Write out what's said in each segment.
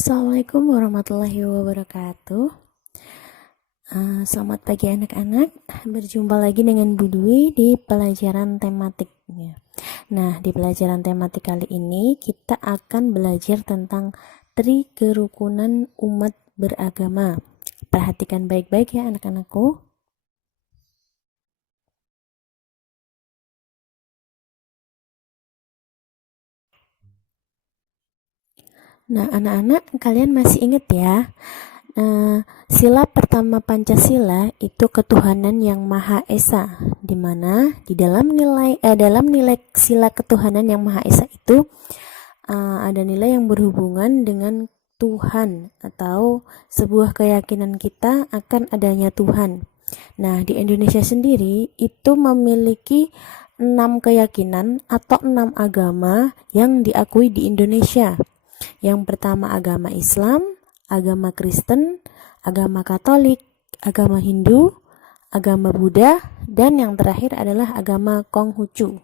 Assalamualaikum warahmatullahi wabarakatuh. Selamat pagi anak-anak. Berjumpa lagi dengan Bu Dwi di pelajaran tematiknya. Nah, di pelajaran tematik kali ini kita akan belajar tentang tri kerukunan umat beragama. Perhatikan baik-baik ya anak-anakku. Nah, anak-anak kalian masih ingat ya? Sila pertama Pancasila itu ketuhanan yang Maha Esa, di mana di dalam nilai sila ketuhanan yang Maha Esa itu ada nilai yang berhubungan dengan Tuhan atau sebuah keyakinan kita akan adanya Tuhan. Nah, di Indonesia sendiri itu memiliki 6 keyakinan atau 6 agama yang diakui di Indonesia. Yang pertama agama Islam, agama Kristen, agama Katolik, agama Hindu, agama Buddha, dan yang terakhir adalah agama Konghucu.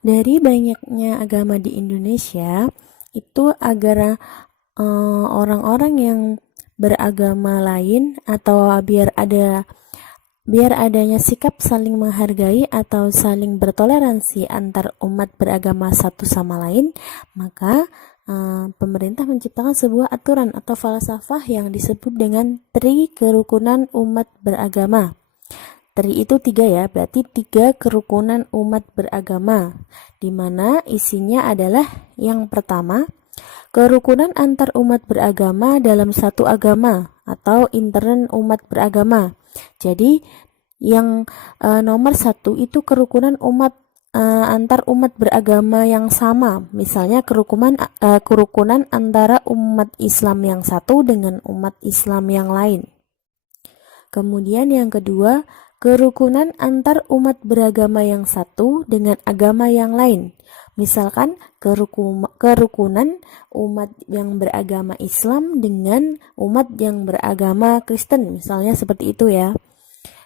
Dari banyaknya agama di Indonesia, itu agar orang-orang yang beragama lain atau biar adanya sikap saling menghargai atau saling bertoleransi antar umat beragama satu sama lain, maka pemerintah menciptakan sebuah aturan atau falsafah yang disebut dengan tri kerukunan umat beragama. Tri itu 3 ya, berarti 3 kerukunan umat beragama, di mana isinya adalah yang pertama, kerukunan antar umat beragama dalam satu agama atau intern umat beragama. Jadi yang nomor 1 itu kerukunan umat antar umat beragama yang sama. Misalnya kerukunan antara umat Islam yang satu dengan umat Islam yang lain. Kemudian yang kedua, kerukunan antar umat beragama yang satu dengan agama yang lain. Misalkan kerukunan umat yang beragama Islam dengan umat yang beragama Kristen, misalnya seperti itu ya.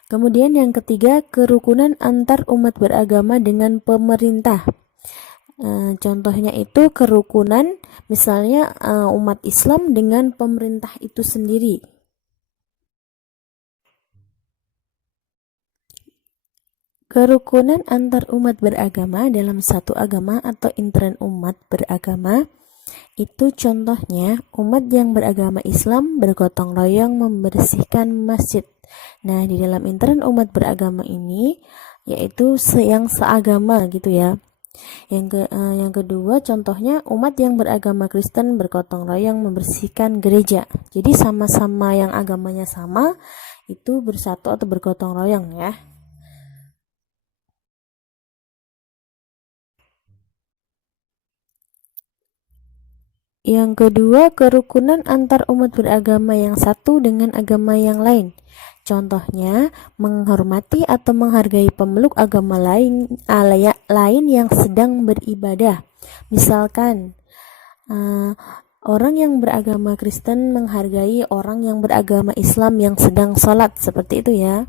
Kemudian yang ketiga, kerukunan antar umat beragama dengan pemerintah. Contohnya itu kerukunan misalnya umat Islam dengan pemerintah itu sendiri. Kerukunan antar umat beragama dalam satu agama atau intern umat beragama itu contohnya umat yang beragama Islam bergotong royong membersihkan masjid. Nah, di dalam intern umat beragama ini yaitu yang seagama gitu ya. Yang kedua contohnya umat yang beragama Kristen bergotong royong membersihkan gereja. Jadi sama-sama yang agamanya sama itu bersatu atau bergotong royong ya. Yang kedua, kerukunan antar umat beragama yang satu dengan agama yang lain. Contohnya, menghormati atau menghargai pemeluk agama lain yang sedang beribadah. Misalkan, orang yang beragama Kristen menghargai orang yang beragama Islam yang sedang sholat, seperti itu ya.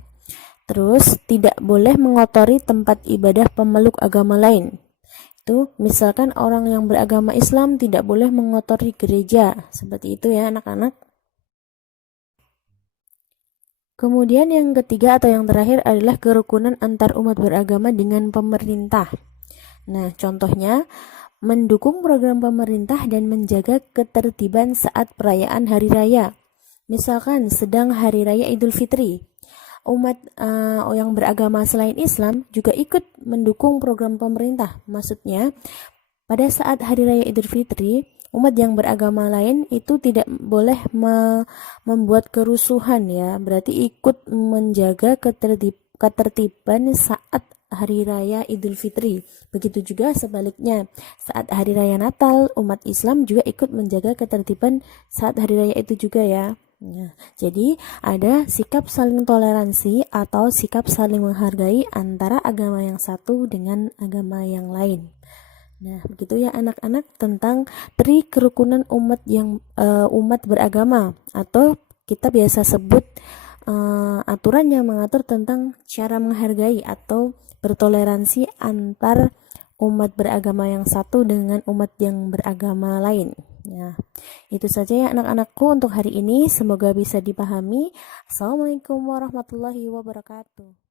Terus, tidak boleh mengotori tempat ibadah pemeluk agama lain. Misalkan orang yang beragama Islam tidak boleh mengotori gereja, seperti itu ya anak-anak. Kemudian yang ketiga atau yang terakhir adalah kerukunan antar umat beragama dengan pemerintah. Nah, contohnya mendukung program pemerintah dan menjaga ketertiban saat perayaan hari raya. Misalkan sedang hari raya Idul Fitri, umat yang beragama selain Islam juga ikut mendukung program pemerintah. Maksudnya, pada saat Hari Raya Idul Fitri, umat yang beragama lain itu tidak boleh membuat kerusuhan ya. Berarti ikut menjaga ketertiban saat Hari Raya Idul Fitri. Begitu juga sebaliknya, saat Hari Raya Natal, umat Islam juga ikut menjaga ketertiban saat Hari Raya itu juga ya. Nah, jadi ada sikap saling toleransi atau sikap saling menghargai antara agama yang satu dengan agama yang lain. Nah, begitu ya anak-anak tentang tri kerukunan umat beragama atau kita biasa sebut aturan yang mengatur tentang cara menghargai atau bertoleransi antar umat beragama yang satu dengan umat yang beragama lain. Nah, itu saja ya anak-anakku untuk hari ini. Semoga bisa dipahami. Assalamualaikum warahmatullahi wabarakatuh.